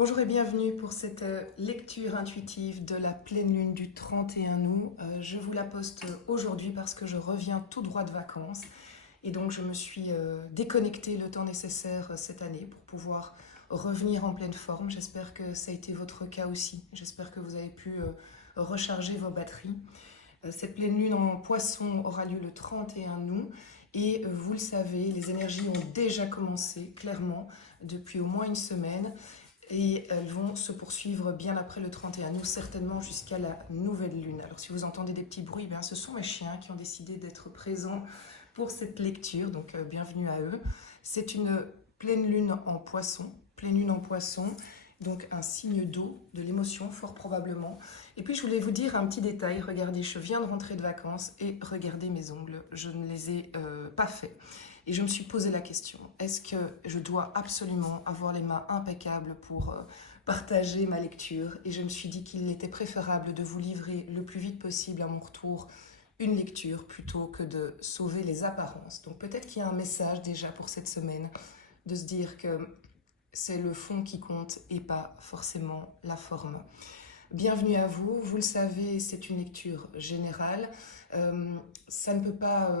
Bonjour et bienvenue pour cette lecture intuitive de la pleine lune du 31 août. Je vous la poste aujourd'hui parce que je reviens tout droit de vacances et donc je me suis déconnectée le temps nécessaire cette année pour pouvoir revenir en pleine forme. J'espère que ça a été votre cas aussi. J'espère que vous avez pu recharger vos batteries. Cette pleine lune en poisson aura lieu le 31 août et vous le savez, les énergies ont déjà commencé clairement depuis au moins une semaine. Et elles vont se poursuivre bien après le 31 août, certainement jusqu'à la nouvelle lune. Alors si vous entendez des petits bruits, ce sont mes chiens qui ont décidé d'être présents pour cette lecture, donc bienvenue à eux. C'est une pleine lune en poisson, donc un signe d'eau, de l'émotion fort probablement. Et puis je voulais vous dire un petit détail, regardez, je viens de rentrer de vacances et regardez mes ongles, je ne les ai pas faits. Et je me suis posé la question, est-ce que je dois absolument avoir les mains impeccables pour partager ma lecture? Et je me suis dit qu'il était préférable de vous livrer le plus vite possible à mon retour une lecture plutôt que de sauver les apparences. Donc peut-être qu'il y a un message déjà pour cette semaine, de se dire que c'est le fond qui compte et pas forcément la forme. Bienvenue à vous, vous le savez, c'est une lecture générale. Ça ne peut pas...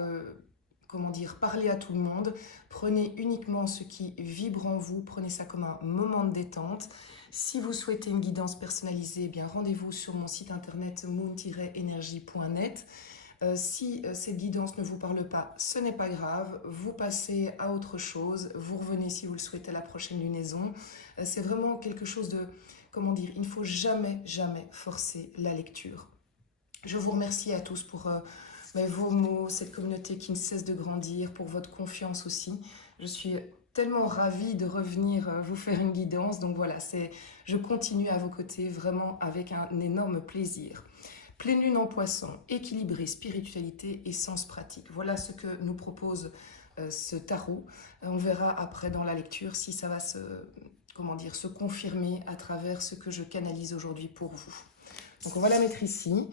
parler à tout le monde. Prenez uniquement ce qui vibre en vous, prenez ça comme un moment de détente. Si vous souhaitez une guidance personnalisée, rendez-vous sur mon site internet moon-energy.net. Si cette guidance ne vous parle pas, ce n'est pas grave, vous passez à autre chose, vous revenez si vous le souhaitez à la prochaine lunaison. C'est vraiment quelque chose de, il ne faut jamais forcer la lecture. Je vous remercie à tous pour vos mots, cette communauté qui ne cesse de grandir, pour votre confiance aussi. Je suis tellement ravie de revenir vous faire une guidance. Donc voilà, je continue à vos côtés vraiment avec un énorme plaisir. Pleine lune en poisson, équilibré, spiritualité et sens pratique. Voilà ce que nous propose ce tarot. On verra après dans la lecture si ça va se confirmer à travers ce que je canalise aujourd'hui pour vous. Donc on va la mettre ici.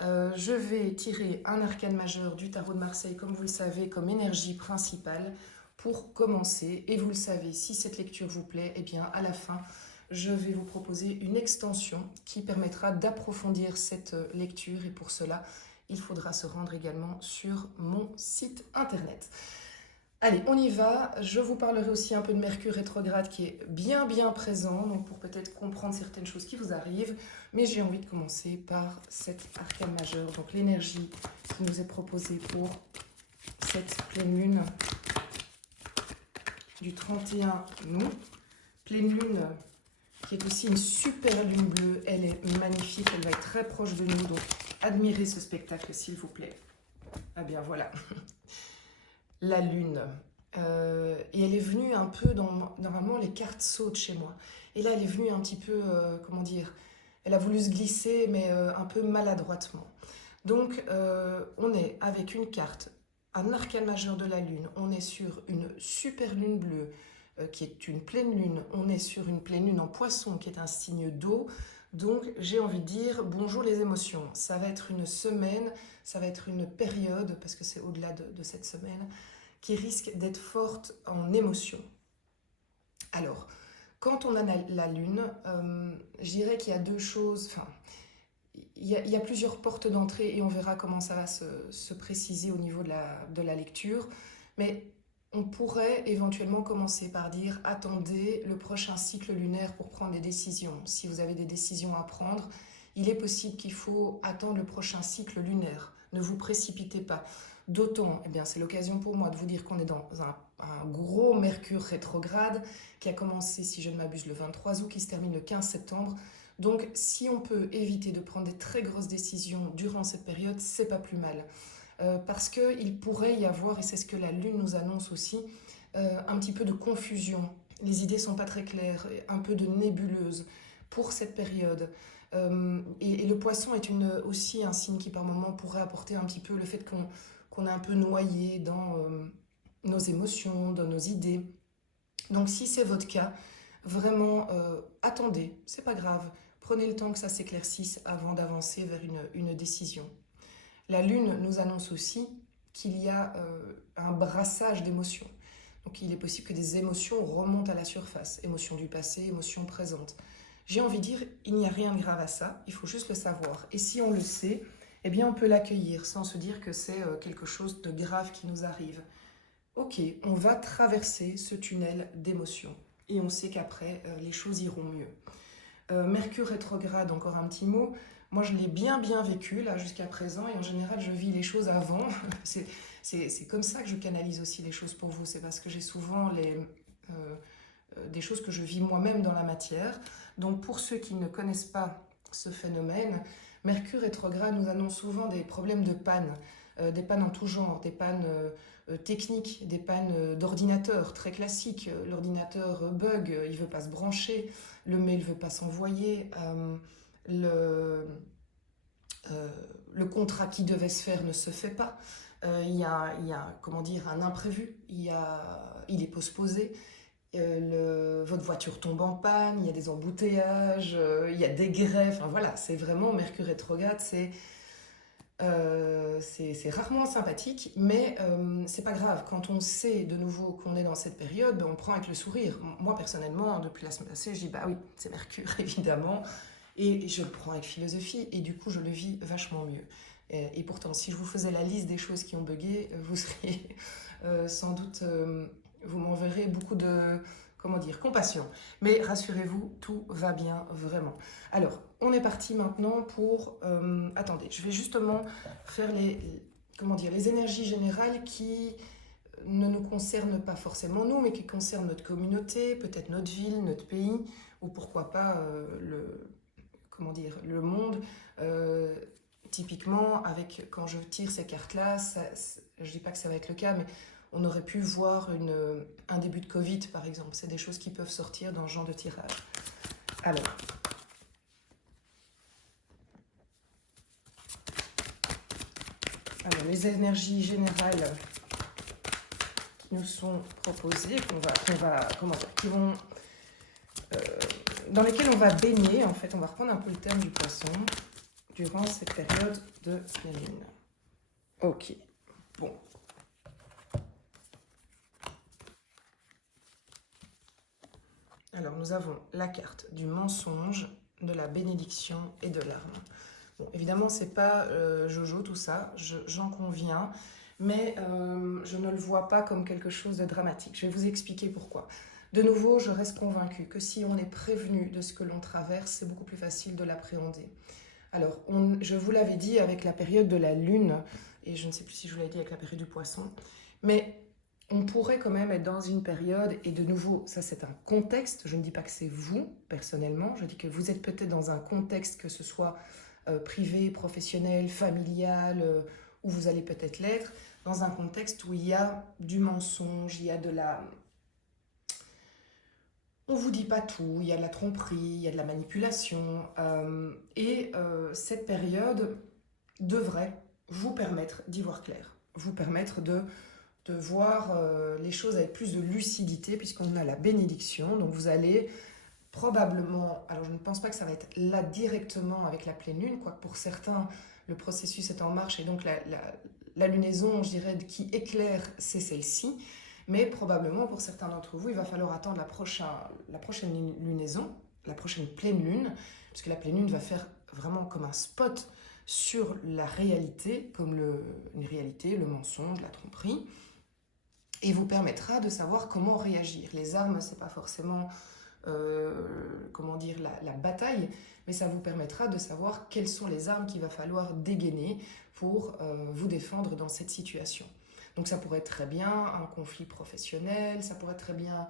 Je vais tirer un arcane majeur du tarot de Marseille, comme vous le savez, comme énergie principale pour commencer. Et vous le savez, si cette lecture vous plaît, à la fin, je vais vous proposer une extension qui permettra d'approfondir cette lecture. Et pour cela, il faudra se rendre également sur mon site internet. Allez, on y va. Je vous parlerai aussi un peu de Mercure rétrograde qui est bien présent, donc pour peut-être comprendre certaines choses qui vous arrivent. Mais j'ai envie de commencer par cet arcane majeur, donc l'énergie qui nous est proposée pour cette pleine lune du 31 août. Pleine lune qui est aussi une super lune bleue. Elle est magnifique, elle va être très proche de nous, donc admirez ce spectacle s'il vous plaît. Ah bien voilà. La lune. Et elle est venue un peu dans... Normalement, les cartes sautent chez moi. Et là, elle est venue un petit peu, elle a voulu se glisser, mais un peu maladroitement. Donc, on est avec une carte, un arcane majeur de la lune. On est sur une super lune bleue, qui est une pleine lune. On est sur une pleine lune en poisson, qui est un signe d'eau. Donc, j'ai envie de dire, bonjour les émotions. Ça va être une semaine, ça va être une période, parce que c'est au-delà de cette semaine, qui risque d'être forte en émotion. Alors, quand on a la lune, je dirais qu'il y a deux choses, il y a plusieurs portes d'entrée et on verra comment ça va se préciser au niveau de la lecture, mais on pourrait éventuellement commencer par dire attendez le prochain cycle lunaire pour prendre des décisions. Si vous avez des décisions à prendre, il est possible qu'il faut attendre le prochain cycle lunaire. Ne vous précipitez pas. D'autant, c'est l'occasion pour moi de vous dire qu'on est dans un gros Mercure rétrograde qui a commencé, si je ne m'abuse, le 23 août, qui se termine le 15 septembre. Donc, si on peut éviter de prendre des très grosses décisions durant cette période, c'est pas plus mal. Parce qu'il pourrait y avoir, et c'est ce que la Lune nous annonce aussi, un petit peu de confusion. Les idées sont pas très claires, un peu de nébuleuse pour cette période. Et le poisson est aussi un signe qui par moment pourrait apporter un petit peu le fait qu'on est un peu noyé dans nos émotions, dans nos idées. Donc si c'est votre cas, vraiment attendez, c'est pas grave. Prenez le temps que ça s'éclaircisse avant d'avancer vers une décision. La Lune nous annonce aussi qu'il y a un brassage d'émotions. Donc il est possible que des émotions remontent à la surface, émotions du passé, émotions présentes. J'ai envie de dire, il n'y a rien de grave à ça, il faut juste le savoir. Et si on le sait, eh bien on peut l'accueillir sans se dire que c'est quelque chose de grave qui nous arrive. Ok, on va traverser ce tunnel d'émotions et on sait qu'après, les choses iront mieux. Mercure rétrograde, encore un petit mot. Moi, je l'ai bien vécu là jusqu'à présent et en général, je vis les choses avant. C'est comme ça que je canalise aussi les choses pour vous. C'est parce que j'ai souvent des choses que je vis moi-même dans la matière. Donc, pour ceux qui ne connaissent pas ce phénomène, Mercure rétrograde nous annonce souvent des problèmes de panne, des pannes en tout genre, des pannes techniques, des pannes d'ordinateur très classiques. L'ordinateur bug, il ne veut pas se brancher, le mail ne veut pas s'envoyer, le, le contrat qui devait se faire ne se fait pas. Il y a, comment dire, un imprévu, il est postposé. Votre voiture tombe en panne, il y a des embouteillages, il y a des grèves. Enfin, voilà, c'est vraiment Mercure rétrograde, c'est rarement sympathique, mais c'est pas grave. Quand on sait de nouveau qu'on est dans cette période, ben, on le prend avec le sourire. Moi, personnellement, depuis la semaine passée, je dis bah oui, c'est Mercure, évidemment, et je le prends avec philosophie, et du coup, je le vis vachement mieux. Et pourtant, si je vous faisais la liste des choses qui ont bugué, vous seriez sans doute, vous m'enverrez beaucoup de, comment dire, compassion. Mais rassurez-vous, tout va bien vraiment. Alors, on est parti maintenant pour... attendez, je vais justement faire comment dire, les énergies générales qui ne nous concernent pas forcément nous, mais qui concernent notre communauté, peut-être notre ville, notre pays, ou pourquoi pas comment dire, le monde. Typiquement, quand je tire ces cartes-là, je ne dis pas que ça va être le cas, mais on aurait pu voir un début de Covid, par exemple. C'est des choses qui peuvent sortir dans ce genre de tirage. Alors, les énergies générales qui nous sont proposées, dans lesquelles on va baigner, en fait, on va reprendre un peu le thème du poisson durant cette période de pleine lune. Ok, bon. Alors, nous avons la carte du mensonge, de la bénédiction et de l'arme. Bon, évidemment, c'est pas Jojo tout ça, j'en conviens, mais je ne le vois pas comme quelque chose de dramatique. Je vais vous expliquer pourquoi. De nouveau, je reste convaincue que si on est prévenu de ce que l'on traverse, c'est beaucoup plus facile de l'appréhender. Alors, je vous l'avais dit avec la période de la lune, et je ne sais plus si je vous l'avais dit avec la période du poisson, mais on pourrait quand même être dans une période, et de nouveau, ça c'est un contexte, je ne dis pas que c'est vous, personnellement, je dis que vous êtes peut-être dans un contexte, que ce soit privé, professionnel, familial, où vous allez peut-être l'être, dans un contexte où il y a du mensonge, il y a de la... On ne vous dit pas tout, il y a de la tromperie, il y a de la manipulation, cette période devrait vous permettre d'y voir clair, vous permettre de voir les choses avec plus de lucidité, puisqu'on a la bénédiction. Donc vous allez probablement, alors je ne pense pas que ça va être là directement avec la pleine lune, quoique pour certains le processus est en marche, et donc la lunaison, je dirais, qui éclaire, c'est celle-ci, mais probablement pour certains d'entre vous, il va falloir attendre la prochaine lunaison, la prochaine pleine lune, puisque la pleine lune va faire vraiment comme un spot sur la réalité, comme une réalité, le mensonge, la tromperie, et vous permettra de savoir comment réagir. Les armes, c'est pas forcément comment dire, la bataille, mais ça vous permettra de savoir quelles sont les armes qu'il va falloir dégainer pour vous défendre dans cette situation. Donc ça pourrait être très bien un conflit professionnel, ça pourrait être très bien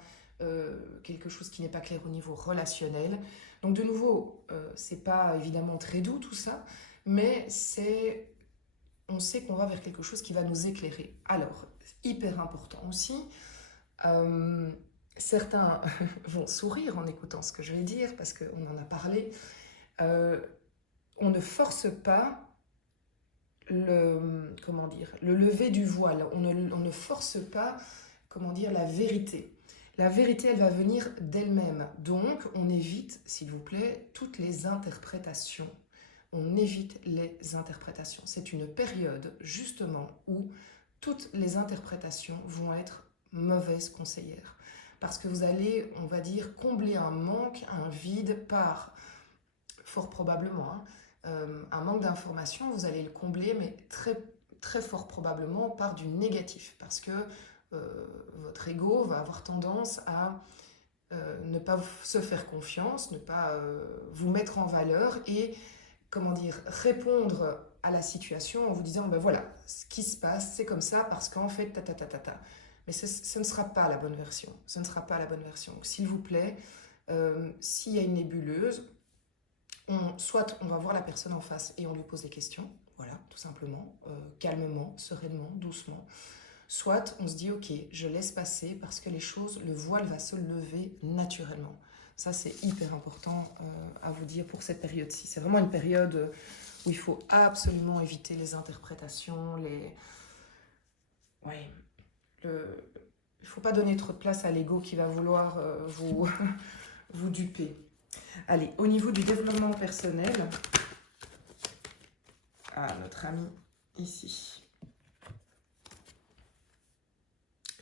quelque chose qui n'est pas clair au niveau relationnel. Donc de nouveau, c'est pas évidemment très doux tout ça, mais on sait qu'on va vers quelque chose qui va nous éclairer. Alors, hyper important aussi, certains vont sourire en écoutant ce que je vais dire, parce qu'on en a parlé. On ne force pas le lever du voile. On ne force pas, la vérité. La vérité, elle va venir d'elle-même. Donc, on évite, s'il vous plaît, toutes les interprétations. On évite les interprétations. C'est une période, justement, où toutes les interprétations vont être mauvaise conseillère. Parce que vous allez, on va dire, combler un manque, un vide par, fort probablement, un manque d'information, vous allez le combler, mais très, très fort probablement par du négatif. Parce que votre ego va avoir tendance à ne pas se faire confiance, ne pas vous mettre en valeur et, comment dire, répondre à la situation en vous disant, ben voilà, ce qui se passe, c'est comme ça parce qu'en fait, ta ta ta ta ta. Mais ce ne sera pas la bonne version. Ce ne sera pas la bonne version. Donc, s'il vous plaît, s'il y a une nébuleuse, soit on va voir la personne en face et on lui pose des questions, voilà, tout simplement, calmement, sereinement, doucement. Soit on se dit, ok, je laisse passer parce que les choses, le voile va se lever naturellement. Ça, c'est hyper important à vous dire pour cette période-ci. C'est vraiment une période où il faut absolument éviter les interprétations, les... Ouais, il ne faut pas donner trop de place à l'ego qui va vouloir vous, vous duper. Allez, au niveau du développement personnel, notre ami ici,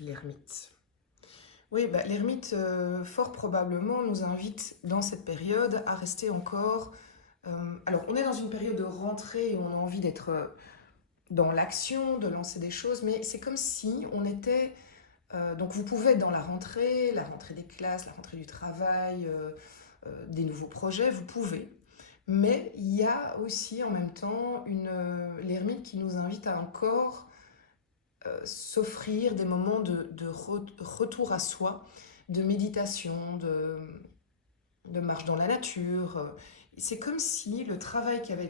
l'ermite. Oui, bah, l'ermite, fort probablement, nous invite dans cette période à rester encore... alors, on est dans une période de rentrée et on a envie d'être dans l'action, de lancer des choses, mais c'est comme si on était... donc, vous pouvez être dans la rentrée des classes, la rentrée du travail, des nouveaux projets, vous pouvez. Mais il y a aussi en même temps l'ermite qui nous invite à encore s'offrir des moments de retour à soi, de méditation, de marche dans la nature. C'est comme si le travail qui avait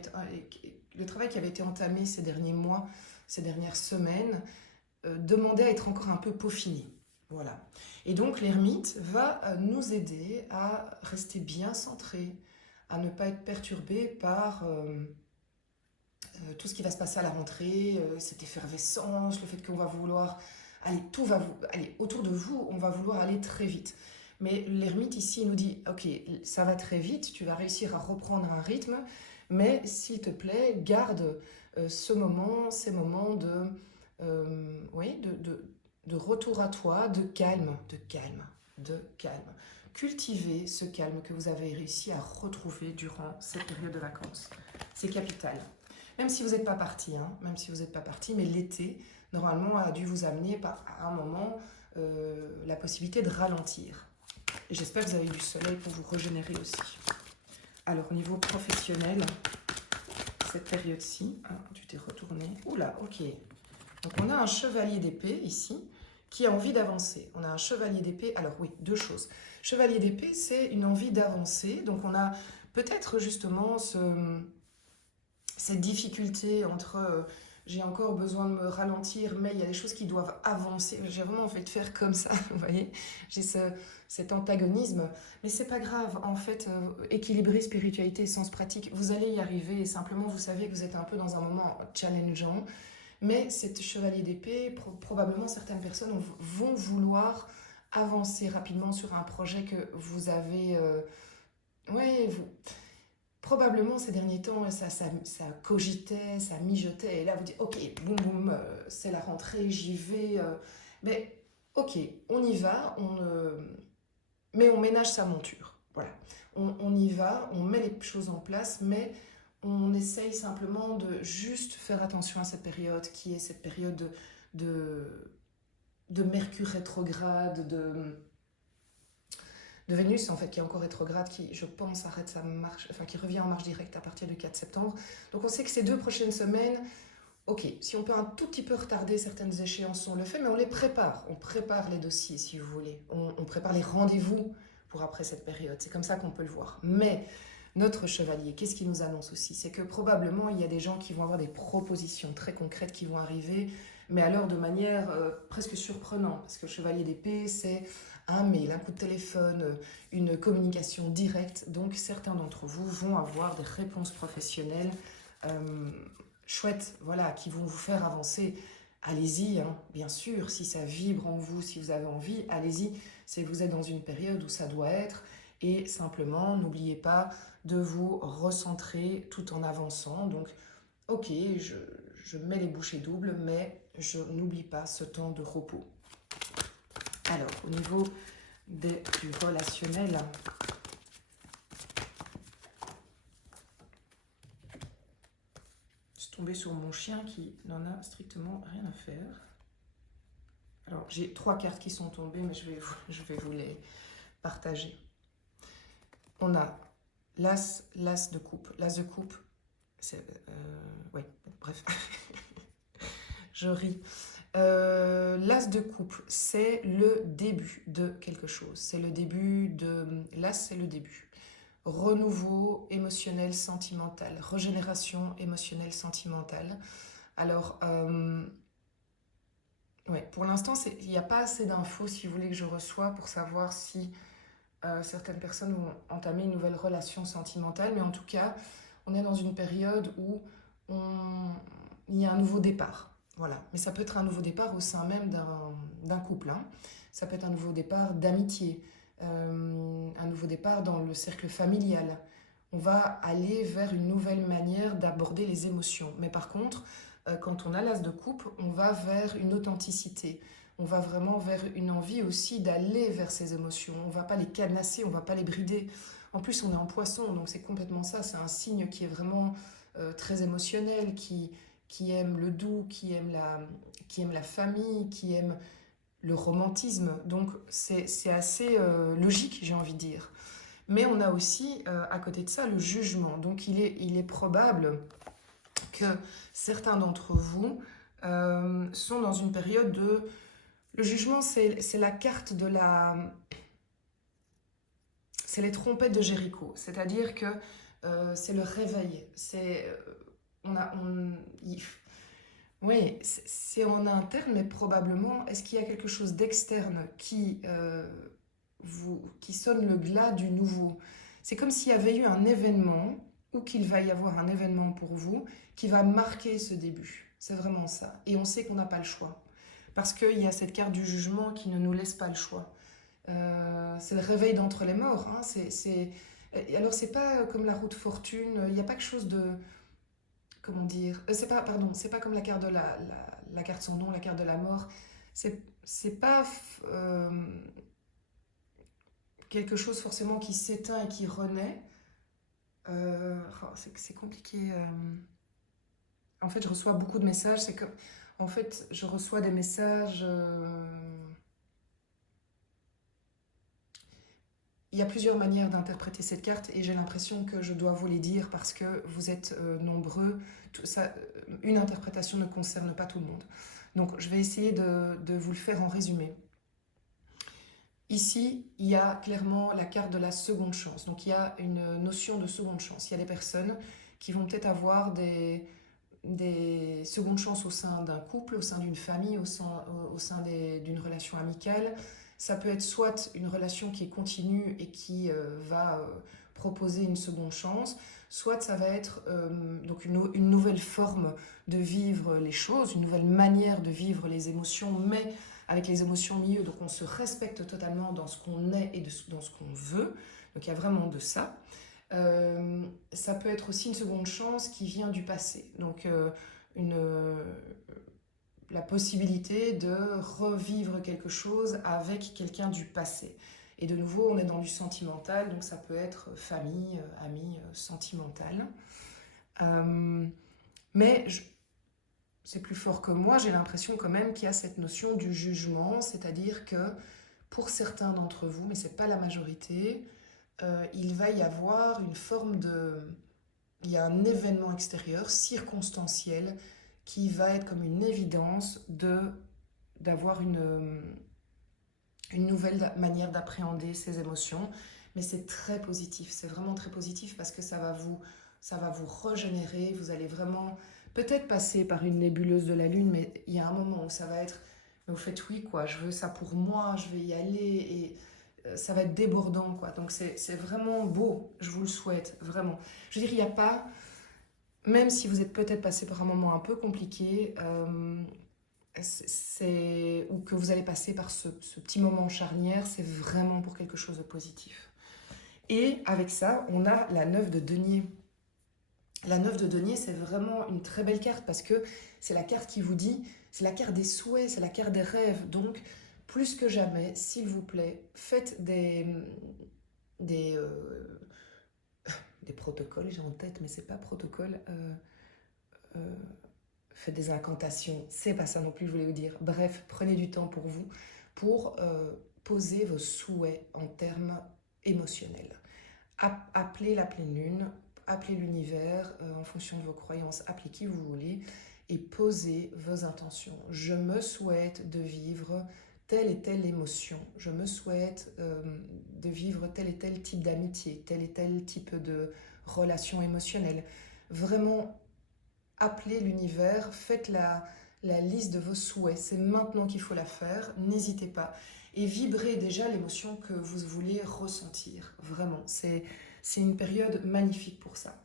été entamé ces derniers mois, ces dernières semaines, demandait à être encore un peu peaufiné. Voilà. Et donc l'ermite va nous aider à rester bien centré, à ne pas être perturbé par tout ce qui va se passer à la rentrée, cette effervescence, le fait qu'on va vouloir... Allez, allez, autour de vous, on va vouloir aller très vite. Mais l'ermite ici nous dit, ok, ça va très vite, tu vas réussir à reprendre un rythme, mais s'il te plaît, garde ces moments oui, de retour à toi, de calme. Cultivez ce calme que vous avez réussi à retrouver durant cette période de vacances. C'est capital. Même si vous n'êtes pas parti, mais l'été, normalement, a dû vous amener à un moment la possibilité de ralentir. Et j'espère que vous avez eu du soleil pour vous régénérer aussi. Alors, au niveau professionnel, cette période-ci, tu t'es retourné. Oula, ok. Donc, on a un chevalier d'épée ici qui a envie d'avancer. On a un chevalier d'épée. Alors oui, deux choses. Chevalier d'épée, c'est une envie d'avancer. Donc, on a peut-être justement cette difficulté entre j'ai encore besoin de me ralentir, mais il y a des choses qui doivent avancer. J'ai vraiment envie de faire comme ça, vous voyez. J'ai cet antagonisme, mais c'est pas grave. En fait, équilibrer spiritualité et sens pratique, vous allez y arriver. Et simplement, vous savez que vous êtes un peu dans un moment challengeant. Mais cet chevalier d'épée, probablement certaines personnes vont vouloir avancer rapidement sur un projet que vous avez... probablement ces derniers temps, ça cogitait, ça mijotait, et là vous dites, ok, boum boum, c'est la rentrée, j'y vais, mais ok, on y va, mais on ménage sa monture, voilà. On y va, on met les choses en place, mais on essaye simplement de juste faire attention à cette période, qui est cette période de Mercure rétrograde, de Vénus, en fait, qui est encore rétrograde, qui, je pense, arrête sa marche, enfin, qui revient en marche directe à partir du 4 septembre. Donc, on sait que ces 2 prochaines semaines, ok, si on peut un tout petit peu retarder certaines échéances, on le fait, mais on les prépare. On prépare les dossiers, si vous voulez. On prépare les rendez-vous pour après cette période. C'est comme ça qu'on peut le voir. Mais notre chevalier, qu'est-ce qu'il nous annonce aussi? C'est que probablement, il y a des gens qui vont avoir des propositions très concrètes qui vont arriver, mais alors de manière presque surprenante. Parce que le chevalier d'épée, c'est un mail, un coup de téléphone, une communication directe. Donc, certains d'entre vous vont avoir des réponses professionnelles chouettes, voilà, qui vont vous faire avancer. Allez-y, hein, bien sûr, si ça vibre en vous, si vous avez envie, allez-y. C'est que vous êtes dans une période où ça doit être. Et simplement, n'oubliez pas de vous recentrer tout en avançant. Donc, ok, je mets les bouchées doubles, mais je n'oublie pas ce temps de repos. Alors, au niveau du relationnel, je suis tombée sur mon chien qui n'en a strictement rien à faire. Alors, j'ai 3 cartes qui sont tombées, mais je vais vous les partager. On a l'as de coupe. L'as de coupe, c'est... ouais, bref. Je ris. L'as de coupe, c'est le début de quelque chose. C'est le début de... L'as, c'est le début. Renouveau émotionnel, sentimental. Régénération émotionnelle, sentimentale. Alors, ouais, pour l'instant, il n'y a pas assez d'infos, si vous voulez, que je reçois pour savoir si certaines personnes vont entamer une nouvelle relation sentimentale. Mais en tout cas, on est dans une période où il y a un nouveau départ. Voilà. Mais ça peut être un nouveau départ au sein même d'un couple. Hein. Ça peut être un nouveau départ d'amitié, un nouveau départ dans le cercle familial. On va aller vers une nouvelle manière d'aborder les émotions. Mais par contre, quand on a l'as de coupe, on va vers une authenticité. On va vraiment vers une envie aussi d'aller vers ces émotions. On ne va pas les cadenasser, on ne va pas les brider. En plus, on est en poisson, donc c'est complètement ça. C'est un signe qui est vraiment très émotionnel, qui aime le doux, qui aime la famille, qui aime le romantisme. Donc c'est assez logique, j'ai envie de dire. Mais on a aussi, à côté de ça, le jugement. Donc il est probable que certains d'entre vous sont dans une période de... Le jugement, c'est la carte de la... C'est les trompettes de Jéricho. C'est-à-dire que c'est le réveil. C'est... Oui, c'est en interne, mais probablement, est-ce qu'il y a quelque chose d'externe qui sonne le glas du nouveau? C'est comme s'il y avait eu un événement, ou qu'il va y avoir un événement pour vous, qui va marquer ce début. C'est vraiment ça. Et on sait qu'on n'a pas le choix. Parce qu'il y a cette carte du jugement qui ne nous laisse pas le choix. C'est le réveil d'entre les morts. Hein. Alors, c'est pas comme la roue de fortune, il n'y a pas quelque chose de... Comment dire, c'est pas comme la carte de la carte sans nom, la carte de la mort. C'est pas quelque chose forcément qui s'éteint et qui renaît. C'est compliqué. En fait, je reçois beaucoup de messages. En fait, je reçois des messages. Il y a plusieurs manières d'interpréter cette carte et j'ai l'impression que je dois vous les dire parce que vous êtes nombreux. Une interprétation ne concerne pas tout le monde. Donc, je vais essayer de vous le faire en résumé. Ici, il y a clairement la carte de la seconde chance. Donc, il y a une notion de seconde chance. Il y a des personnes qui vont peut-être avoir des secondes chances au sein d'un couple, au sein d'une famille, au sein d'une relation amicale. Ça peut être soit une relation qui est continue et qui va proposer une seconde chance, soit ça va être donc une nouvelle forme de vivre les choses, une nouvelle manière de vivre les émotions, mais avec les émotions au milieu. Donc on se respecte totalement dans ce qu'on est et dans ce qu'on veut. Donc il y a vraiment de ça. Ça peut être aussi une seconde chance qui vient du passé. Donc la possibilité de revivre quelque chose avec quelqu'un du passé. Et de nouveau, on est dans du sentimental, donc ça peut être famille, amis, sentimental. Mais c'est plus fort que moi, j'ai l'impression quand même qu'il y a cette notion du jugement, c'est-à-dire que pour certains d'entre vous, mais ce n'est pas la majorité, il va y avoir une forme de... Il y a un événement extérieur, circonstanciel, qui va être comme une évidence d'avoir une nouvelle manière d'appréhender ses émotions. Mais c'est très positif, c'est vraiment très positif parce que ça va vous régénérer, vous allez vraiment peut-être passer par une nébuleuse de la lune, mais il y a un moment où ça va être, mais vous faites oui quoi, je veux ça pour moi, je vais y aller et ça va être débordant quoi. Donc c'est vraiment beau, je vous le souhaite, vraiment. Je veux dire, il n'y a pas... Même si vous êtes peut-être passé par un moment un peu compliqué, ou que vous allez passer par ce petit moment charnière, c'est vraiment pour quelque chose de positif. Et avec ça, on a la 9 de denier. La 9 de denier, c'est vraiment une très belle carte parce que c'est la carte qui vous dit, c'est la carte des souhaits, c'est la carte des rêves. Donc, Plus que jamais, s'il vous plaît, faites des, des protocoles, j'ai en tête, mais c'est pas protocole. Faites des incantations, c'est pas ça non plus, je voulais vous dire. Bref, prenez du temps pour vous, pour poser vos souhaits en termes émotionnels. Appelez la pleine lune, appelez l'univers en fonction de vos croyances, appelez qui vous voulez et posez vos intentions. Je me souhaite de vivre telle et telle émotion. Je me souhaite de vivre tel et tel type d'amitié, tel et tel type de relation émotionnelle. Vraiment, appelez l'univers, faites la liste de vos souhaits. C'est maintenant qu'il faut la faire, n'hésitez pas. Et vibrez déjà l'émotion que vous voulez ressentir. Vraiment, c'est une période magnifique pour ça.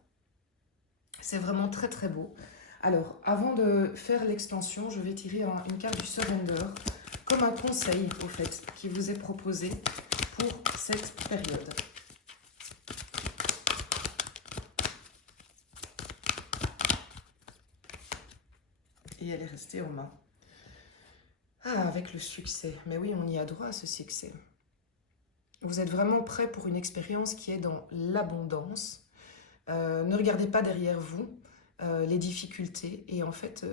C'est vraiment très très beau. Alors, avant de faire l'extension, je vais tirer une carte du Surrender comme un conseil, au fait, qui vous est proposé pour cette période. Et elle est restée en main. Ah, avec le succès. Mais oui, on y a droit à ce succès. Vous êtes vraiment prêt pour une expérience qui est dans l'abondance. Ne regardez pas derrière vous les difficultés et en fait,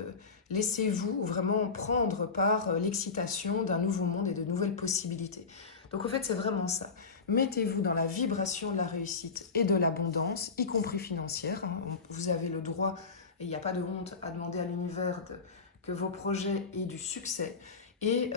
laissez-vous vraiment prendre par l'excitation d'un nouveau monde et de nouvelles possibilités. Donc en fait, c'est vraiment ça. Mettez-vous dans la vibration de la réussite et de l'abondance, y compris financière. Vous avez le droit, et il n'y a pas de honte à demander à l'univers que vos projets aient du succès et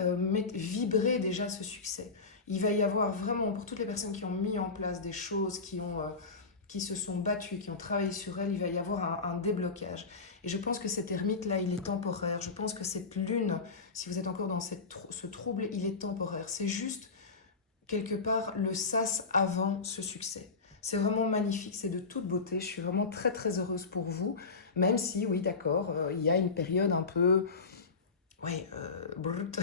vibrez déjà ce succès. Il va y avoir vraiment, pour toutes les personnes qui ont mis en place des choses, qui se sont battues, qui ont travaillé sur elles, il va y avoir un déblocage. Et je pense que cet ermite-là, il est temporaire. Je pense que cette lune, si vous êtes encore dans ce trouble, il est temporaire. C'est juste, quelque part, le sas avant ce succès. C'est vraiment magnifique, c'est de toute beauté. Je suis vraiment très très heureuse pour vous. Même si, oui, d'accord, il y a une période un peu... Ouais, brute,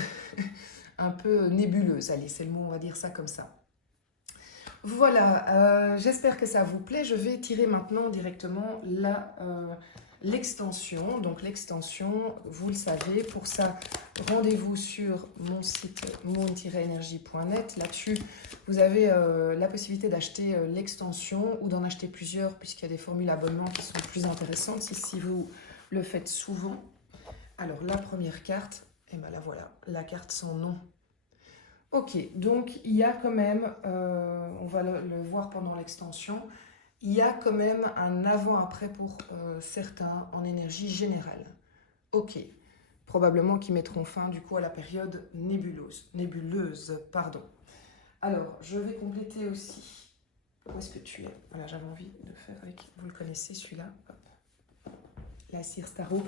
un peu nébuleuse. Allez, c'est le mot, on va dire ça comme ça. Voilà, j'espère que ça vous plaît. Je vais tirer maintenant directement l'extension. Donc l'extension, vous le savez, pour ça, rendez-vous sur mon site moon-energie.net. Là-dessus, vous avez la possibilité d'acheter l'extension ou d'en acheter plusieurs, puisqu'il y a des formules abonnement qui sont plus intéressantes si vous le faites souvent. Alors la première carte, et ben là voilà, la carte sans nom. Ok, donc il y a quand même, on va le voir pendant l'extension, il y a quand même un avant-après pour certains en énergie générale. Ok, probablement qu'ils mettront fin du coup à la période nébuleuse, pardon. Alors, je vais compléter aussi. Où est-ce que tu es? Voilà, j'avais envie de faire avec, vous le connaissez celui-là, la Circe Tarot.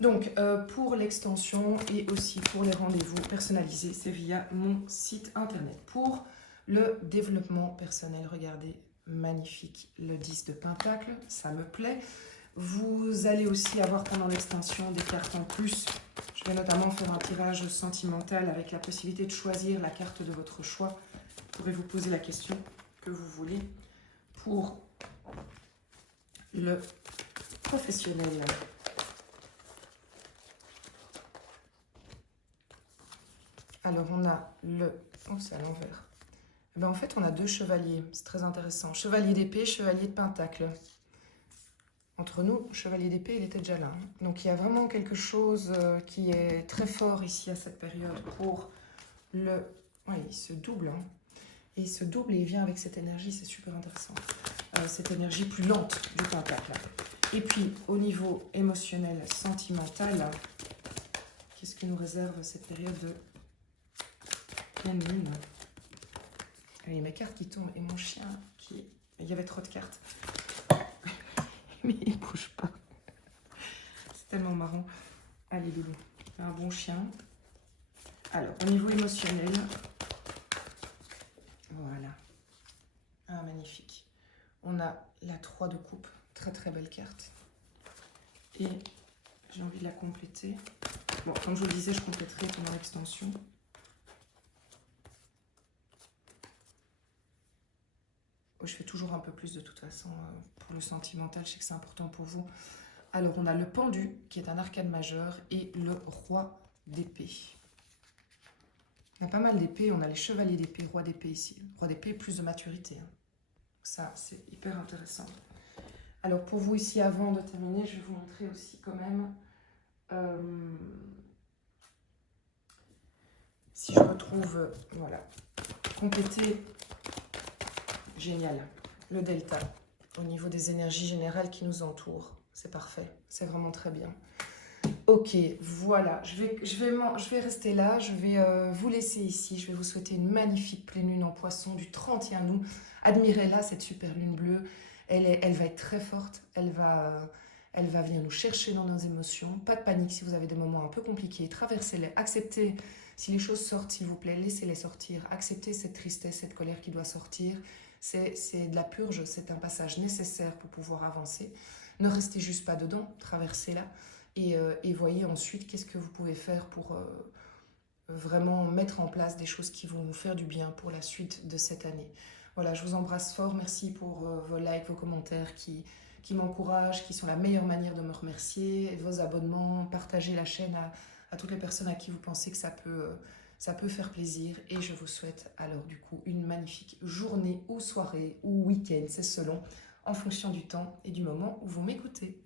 Donc, pour l'extension et aussi pour les rendez-vous personnalisés, c'est via mon site internet. Pour le développement personnel, regardez, magnifique, le 10 de Pentacle, ça me plaît. Vous allez aussi avoir pendant l'extension des cartes en plus. Je vais notamment faire un tirage sentimental avec la possibilité de choisir la carte de votre choix. Vous pourrez vous poser la question que vous voulez pour le professionnel. Alors, on a le... Oh, c'est à l'envers. Ben, en fait, on a deux chevaliers. C'est très intéressant. Chevalier d'épée, chevalier de pentacle. Entre nous, chevalier d'épée, il était déjà là. Donc, il y a vraiment quelque chose qui est très fort ici à cette période pour le... Oui, il se double. Hein. Et il se double et il vient avec cette énergie. C'est super intéressant. Cette énergie plus lente du pentacle. Et puis, au niveau émotionnel, sentimental, qu'est-ce que nous réserve cette période de... pleine lune. Il y a mes cartes qui tombent et mon chien qui... Il y avait trop de cartes. Mais il ne bouge pas. C'est tellement marrant. Allez, loulou. Un bon chien. Alors, au niveau émotionnel. Voilà. Ah, magnifique. On a la 3 de coupe. Très, très belle carte. Et j'ai envie de la compléter. Bon, comme je vous le disais, je compléterai pendant l'extension. Je fais toujours un peu plus de toute façon pour le sentimental, je sais que c'est important pour vous. Alors on a le pendu qui est un arcane majeur et le roi d'épée. On a pas mal d'épées, on a les chevaliers d'épée, roi d'épée ici. Roi d'épée, plus de maturité. Hein. Ça, c'est hyper intéressant. Alors pour vous ici, avant de terminer, je vais vous montrer aussi quand même... si je retrouve, voilà, compléter, génial, le delta, au niveau des énergies générales qui nous entourent. C'est parfait, c'est vraiment très bien. Ok, voilà, je vais rester là, je vais vous laisser ici, je vais vous souhaiter une magnifique pleine lune en poisson du 31 août. Admirez-la, cette super lune bleue, elle va être très forte, elle va venir nous chercher dans nos émotions. Pas de panique si vous avez des moments un peu compliqués, traversez-les, acceptez, si les choses sortent, s'il vous plaît, laissez-les sortir, acceptez cette tristesse, cette colère qui doit sortir. C'est de la purge, c'est un passage nécessaire pour pouvoir avancer. Ne restez juste pas dedans, traversez-la. Et voyez ensuite qu'est-ce que vous pouvez faire pour vraiment mettre en place des choses qui vont vous faire du bien pour la suite de cette année. Voilà, je vous embrasse fort. Merci pour vos likes, vos commentaires qui m'encouragent, qui sont la meilleure manière de me remercier, vos abonnements, partagez la chaîne à toutes les personnes à qui vous pensez que ça peut faire plaisir. Et je vous souhaite alors du coup une magnifique journée ou soirée ou week-end, c'est selon, en fonction du temps et du moment où vous m'écoutez.